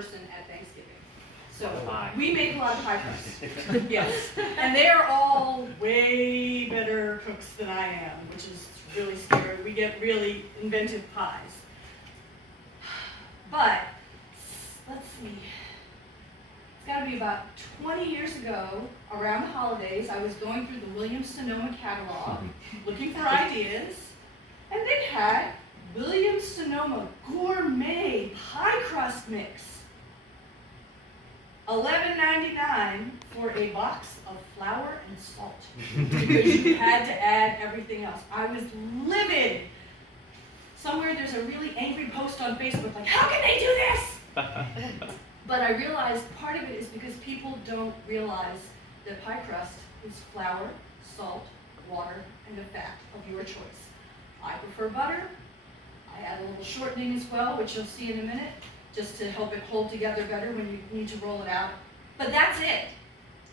person at Thanksgiving. So my. we make a lot of pie crusts. Yes. And they are all way better cooks than I am, which is really scary. We get really inventive pies. But let's see. It's got to be about 20 years ago, around the holidays, I was going through the Williams-Sonoma catalog, looking for ideas, and they had Williams-Sonoma gourmet pie crust mix. $11.99 for a box of flour and salt, because you had to add everything else. I was livid. Somewhere there's a really angry post on Facebook like, how can they do this? But I realized part of it is because people don't realize that pie crust is flour, salt, water, and a fat of your choice. I prefer butter. I add a little shortening as well, which you'll see in a minute, just to help it hold together better when you need to roll it out. But that's it.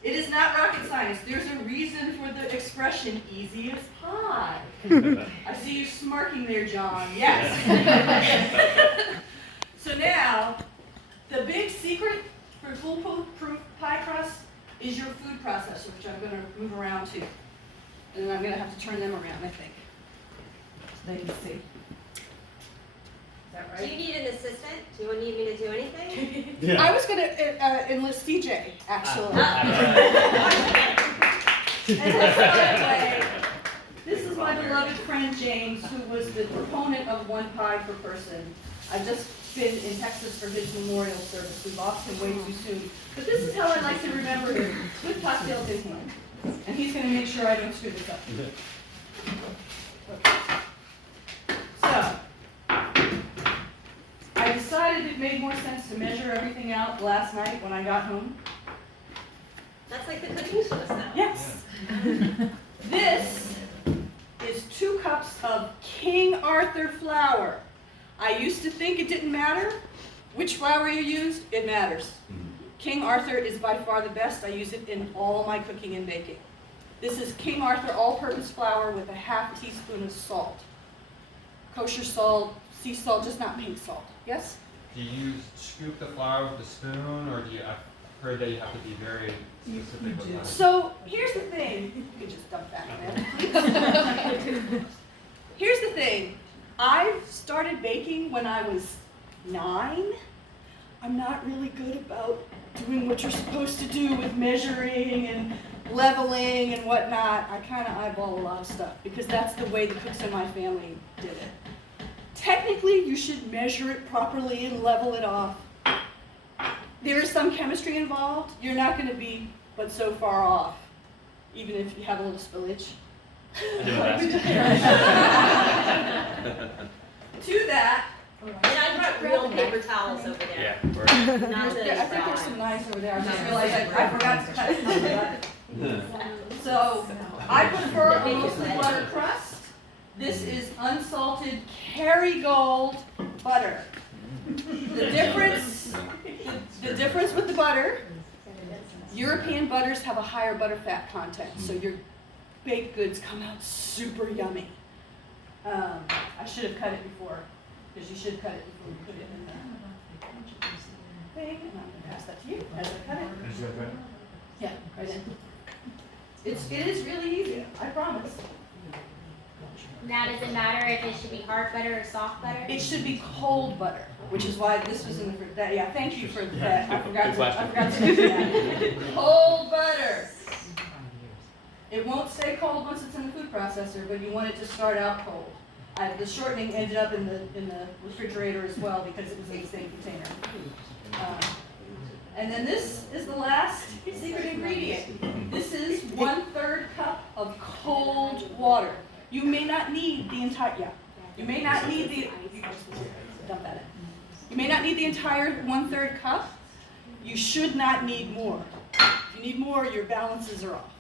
It is not rocket science. There's a reason for the expression, easy as pie. I see you smirking there, John. Yes. So now, the big secret for foolproof pie crust is your food processor, which I'm going to move around to. And then I'm going to have to turn them around, I think, so they can see. Is that right? Do you need an assistant? Do you need me to do anything? Yeah. I was going to enlist CJ, actually. And this, by the way, this is my beloved friend James, who was the proponent of one pie per person. I've just been in Texas for his memorial service. We lost him way too soon. But this is how I like to remember him, with cocktails in hand. And he's going to make sure I don't screw this up. Okay. So, I decided it made more sense to measure everything out last night when I got home. That's like the cooking show stuff. Yes. This is 2 cups of King Arthur flour. I used to think it didn't matter which flour you used. It matters. King Arthur is by far the best. I use it in all my cooking and baking. This is King Arthur all-purpose flour with a ½ teaspoon of salt. Kosher salt, sea salt, just not pink salt. Yes? Do you scoop the flour with a spoon, or do you? I've heard that you have to be very specific with that. So here's the thing. You can just dump that in there, please. Here's the thing. I've started baking when I was 9. I'm not really good about doing what you're supposed to do with measuring and leveling and whatnot. I kind of eyeball a lot of stuff because that's the way the cooks in my family did it. Technically, you should measure it properly and level it off. There is some chemistry involved. You're not going to be but so far off, even if you have a little spillage. I do my best. To that, And I brought real paper towels over there. Yeah. We're, Not I think there's the some knives over there. I just realized I forgot to cut it. So I prefer a mostly butter crust. This is unsalted Kerrygold butter. The difference with the butter, European butters have a higher butter fat content, so your baked goods come out super yummy. I should have cut it before, because you should cut it before you put it in the thing, and I'm going to pass that to you as I cut it. Yeah, right in. It is really easy, I promise. Now, does it matter if it should be hard butter or soft butter? It should be cold butter, which is why this was in the fridge. Yeah, thank you for that. I forgot to mention that. Cold butter. It won't stay cold once it's in the food processor, but you want it to start out cold. The shortening ended up in the refrigerator as well because it was in the same container. And then this is the last secret ingredient. This is 1/3 cup of cold water. You may not need the entire, you may not need the, dump that in. You may not need the entire 1/3 cup. You should not need more. If you need more, your balances are off.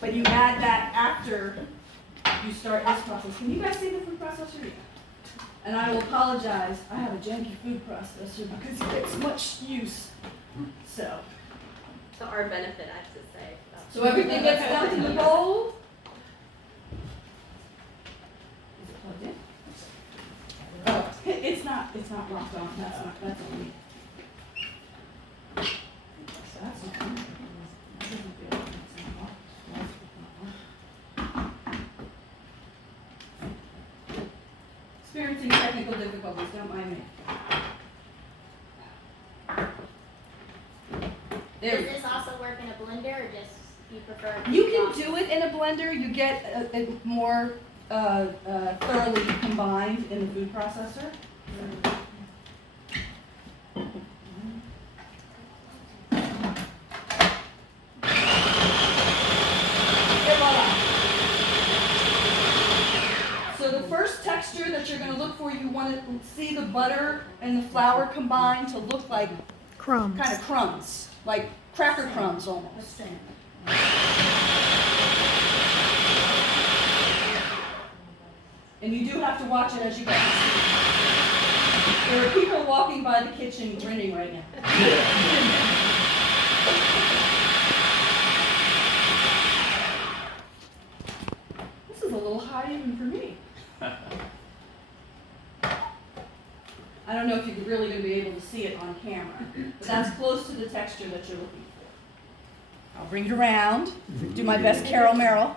But you add that after you start this process. Can you guys see the food processor? Yeah. And I will apologize, I have a janky food processor because it gets much use. So To our benefit, I have to say. So everything gets dumped in the bowl. Is it plugged in? Oh, it's not locked on. That's on me. bubbles, don't mind me. There we Does go. this also work in a blender or just you prefer? You can do it in a blender, you get it more thoroughly combined in the food processor. Et voila. So the first texture that you're going to look for, you want to see the butter and the flour combine to look like Crumbs. kind of crumbs, like cracker crumbs almost. And you do have to watch it as you go. There are people walking by the kitchen grinning right now. This is a little hot even for me. I don't know if you're really going to be able to see it on camera, but that's close to the texture that you're looking for. I'll bring it around, do my best Carol Merrill.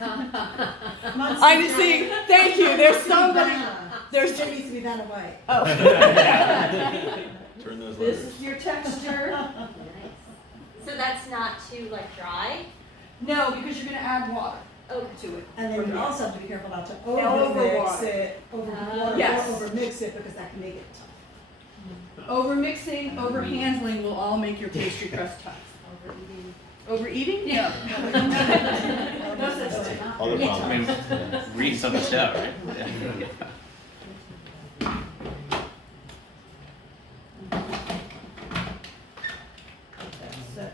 I'm seeing, thank you, there's somebody, there's, It needs to be Vanna White. oh. Turn those This letters. is your texture. So that's not too like dry? No, because you're going to add water Oh, to it. And then you also have to be careful not to Over overmix water. it, overwater Yes. or overmix it, because that can make it tough. Over-mixing, over-handling will all make your pastry crust tough. Overeating? Yeah. No such thing. Other Yeah. problems. Read some of the stuff, right? That's it.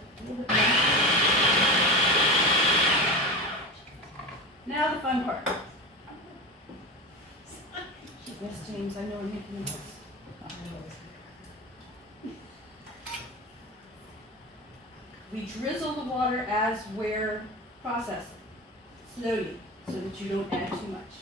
Now the fun part. Yes, James, I know I'm making a mess. We drizzle the water as we're processing, slowly, so that you don't add too much.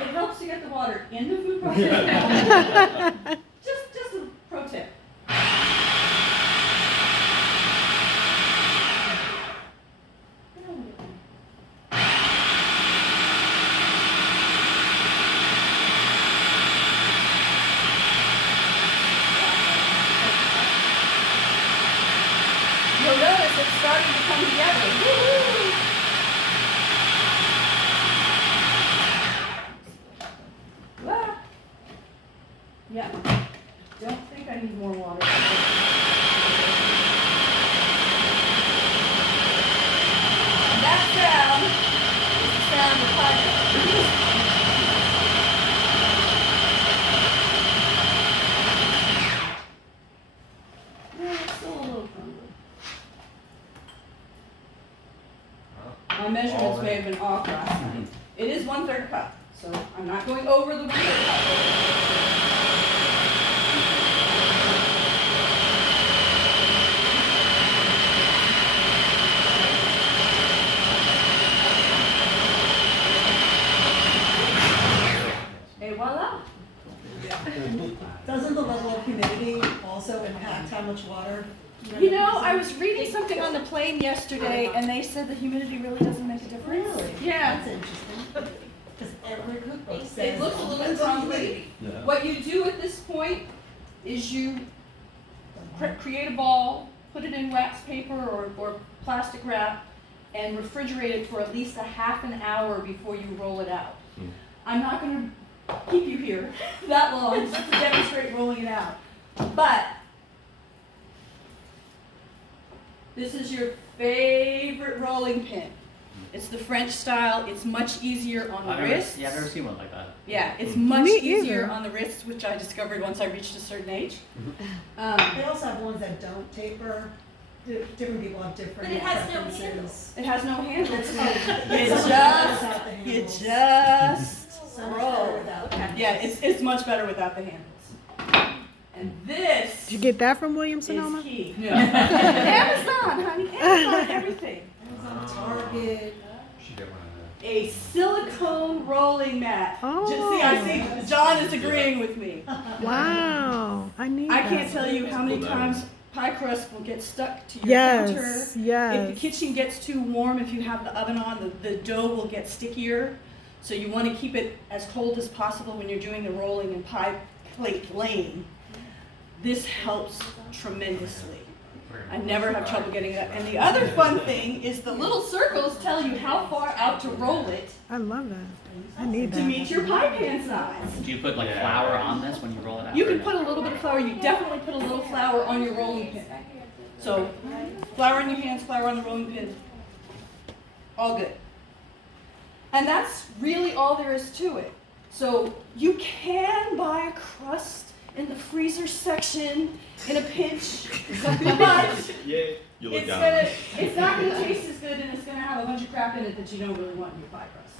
It helps to get the water in the food processor. Just a pro tip. You'll notice it's starting to come together. Woo-hoo! Ah. Yeah. Don't think I need more water. And that sound is the sound of fire. Yeah, it's still a little crumbly. My measurements may have been off last night. It is 1/3 cup, so I'm not going over the 1/3 cup. Et voila. Doesn't the level of humidity also impact how much water? You know, I was reading something on the plane yesterday, and they said the humidity really doesn't make a difference. Really? Yeah. That's interesting. Because every cookbook says. It looks a little depends on crumbly. humidity. Yeah. What you do at this point is you create a ball, put it in wax paper or plastic wrap, and refrigerate it for at least a half an hour before you roll it out. Mm. I'm not going to keep you here that long just to demonstrate rolling it out. But this is your favorite rolling pin. It's the French style. It's much easier on the wrists. Yeah, I've never seen one like that. Yeah, it's much Me easier either. on the wrists, which I discovered once I reached a certain age. They also have ones that don't taper. Different people have different But it has no preferences. handles. It has no handles. It's You just Some are roll. without Okay. Yeah, it's much better without the handles. And this Did you get that from Williams is Sonoma? key. No. Amazon, honey, Amazon, everything. Amazon, Target. Should get one of a silicone rolling mat. Oh. See, I see John is agreeing with me. Wow, I need I that. can't tell you how many times pie crust will get stuck to your counter. Yes, If the yes. kitchen gets too warm, if you have the oven on, the dough will get stickier. So you want to keep it as cold as possible when you're doing the rolling and pie plate laying. This helps tremendously. I never have trouble getting it up. And the other fun thing is the little circles tell you how far out to roll it I love that. I need to that. meet your pie pan size. Do you put like flour on this when you roll it out? You or can no? put a little bit of flour. You definitely put a little flour on your rolling pin. So flour in your hands, flour on the rolling pin. All good. And that's really all there is to it. So you can buy a crust in the freezer section in a pinch, but You look it's down. not gonna taste as good, and it's gonna have a bunch of crap in it that you don't really want in your pie crust.